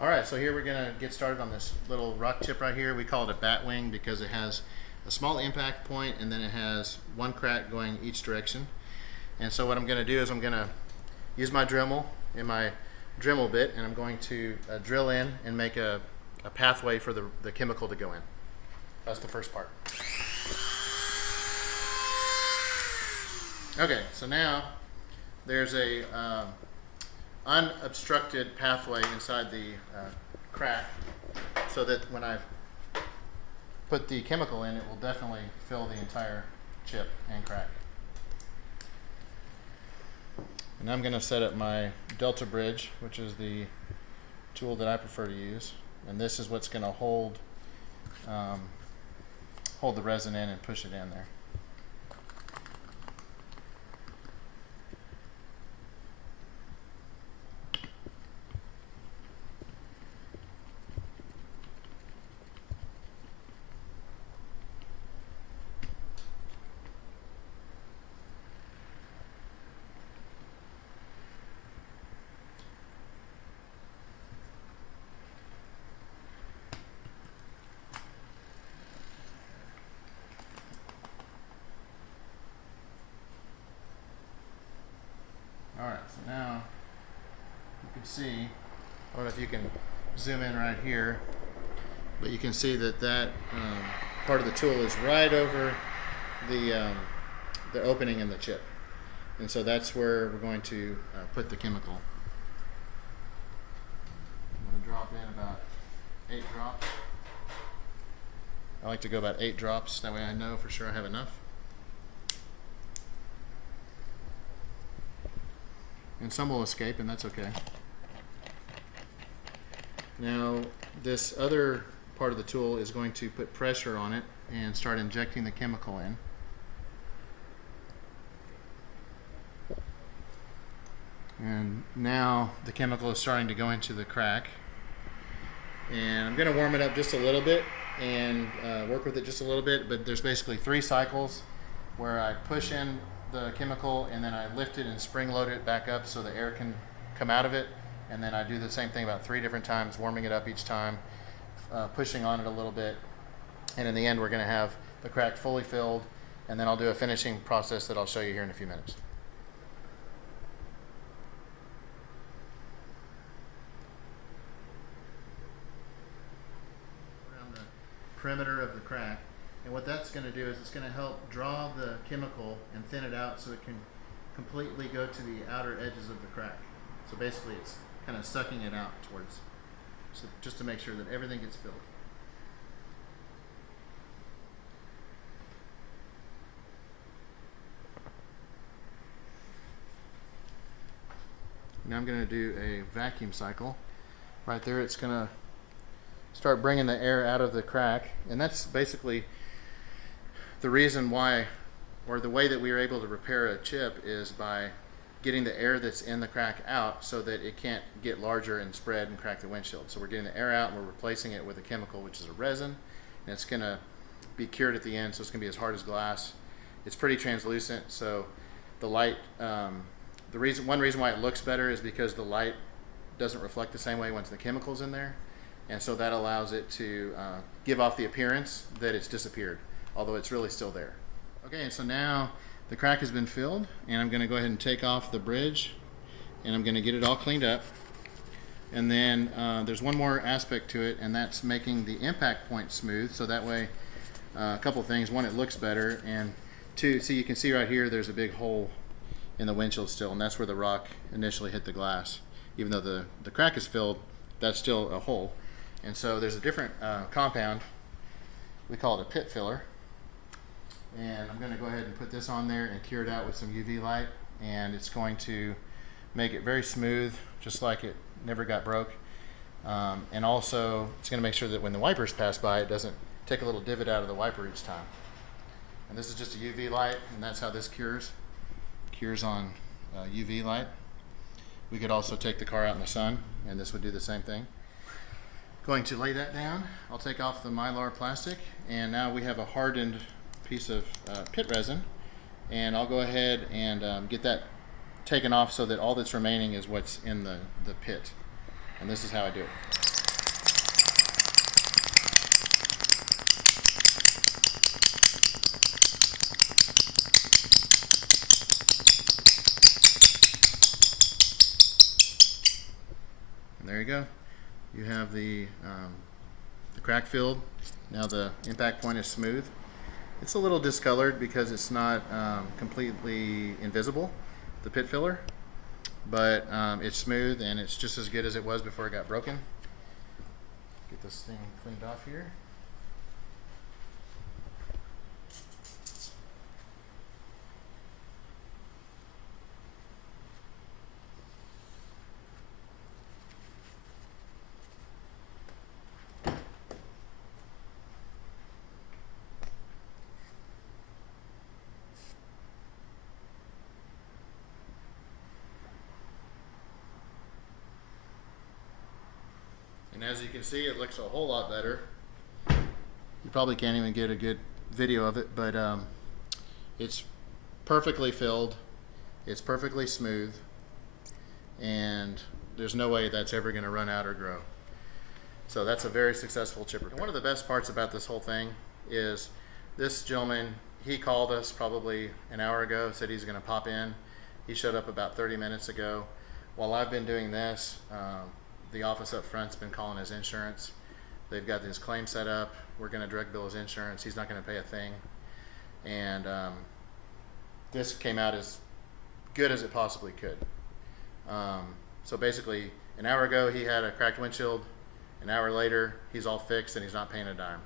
Alright, so here we're going to get started on this little rock chip right here. We call it a bat wing because it has a small impact point and then it has one crack going each direction. And so what I'm going to do is I'm going to use my Dremel and my Dremel bit, and I'm going to drill in and make a pathway for the chemical to go in. That's the first part. Okay, so now there's a unobstructed pathway inside the crack, so that when I put the chemical in, it will definitely fill the entire chip and crack. And I'm going to set up my Delta Bridge, which is the tool that I prefer to use, and this is what's going to hold the resin in and push it in there. Alright, so now you can see, I don't know if you can zoom in right here, but you can see that part of the tool is right over the opening in the chip. And so that's where we're going to put the chemical. I'm going to drop in about 8 drops. I like to go about 8 drops, that way I know for sure I have enough. And some will escape, and that's okay. Now, this other part of the tool is going to put pressure on it and start injecting the chemical in. And now the chemical is starting to go into the crack. And I'm going to warm it up just a little bit and work with it just a little bit, but there's basically 3 cycles where I push in the chemical and then I lift it and spring load it back up so the air can come out of it, and then I do the same thing about 3 different times, warming it up each time, pushing on it a little bit, and in the end we're going to have the crack fully filled, and then I'll do a finishing process that I'll show you here in a few minutes. Around the perimeter of the crack. And what that's going to do is it's going to help draw the chemical and thin it out so it can completely go to the outer edges of the crack. So basically it's kind of sucking it out towards, so just to make sure that everything gets filled. Now I'm going to do a vacuum cycle. Right there it's going to start bringing the air out of the crack, and that's basically the reason why, or the way that we are able to repair a chip, is by getting the air that's in the crack out so that it can't get larger and spread and crack the windshield. So we're getting the air out and we're replacing it with a chemical, which is a resin, and it's going to be cured at the end, so it's going to be as hard as glass. It's pretty translucent, so the light, one reason why it looks better is because the light doesn't reflect the same way once the chemical's in there, and so that allows it to give off the appearance that it's disappeared, although it's really still there. Okay, so now the crack has been filled, and I'm going to go ahead and take off the bridge, and I'm going to get it all cleaned up. And then there's one more aspect to it, and that's making the impact point smooth, so that way a couple things. One, it looks better, and 2, see, you can see right here there's a big hole in the windshield still, and that's where the rock initially hit the glass. Even though the crack is filled, that's still a hole. And so there's a different compound, we call it a pit filler. And I'm going to go ahead and put this on there and cure it out with some UV light, and it's going to make it very smooth, just like it never got broke. And also it's going to make sure that when the wipers pass by, it doesn't take a little divot out of the wiper each time. And this is just a UV light, and that's how this cures on UV light. We could also take the car out in the sun, and this would do the same thing. Going to lay that down. I'll take off the Mylar plastic, and now we have a hardened piece of pit resin, and I'll go ahead and get that taken off so that all that's remaining is what's in the pit. And this is how I do it. there you go. You have the crack filled. Now the impact point is smooth. It's a little discolored because it's not completely invisible, the pit filler, but it's smooth and it's just as good as it was before it got broken. Get this thing cleaned off here. And as you can see, it looks a whole lot better. You probably can't even get a good video of it, but it's perfectly filled, it's perfectly smooth, and there's no way that's ever going to run out or grow. So that's a very successful chipper. And one of the best parts about this whole thing is this gentleman, he called us probably an hour ago, said he's going to pop in. He showed up about 30 minutes ago. While I've been doing this, the office up front's been calling his insurance. They've got his claim set up. We're going to direct bill his insurance. He's not going to pay a thing. And this came out as good as it possibly could. So basically, an hour ago he had a cracked windshield. An hour later, he's all fixed and he's not paying a dime.